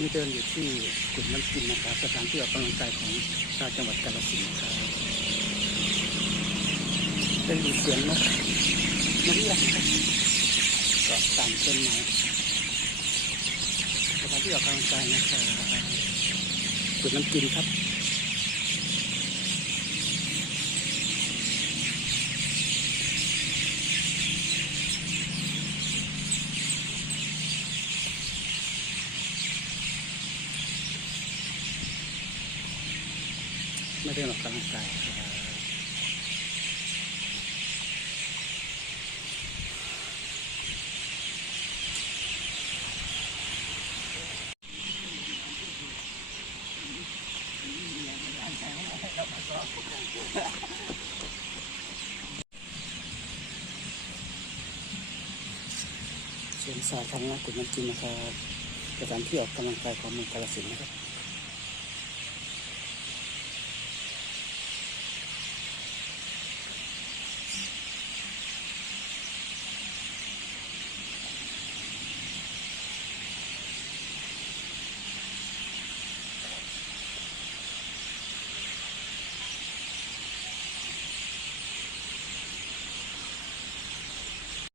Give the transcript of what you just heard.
นี้เดินอยู่ที่กุดน้ำกินนะครับสถานที่ออกกำลังกายของชาวจังหวัดกาฬสินธุ์ครับเป็นเสียงนกนกเอี้ยงครับก็ตามต้นไม้สถานที่ออกกำลังกายนะครับกุดน้ำกินครับ ไม่ได้ออกกำลังกายครับสวนสาธารณะกุดน้ำกินนะครับสถานที่ออกกำลังกายของเมืองกาฬสินธุ์นะครับ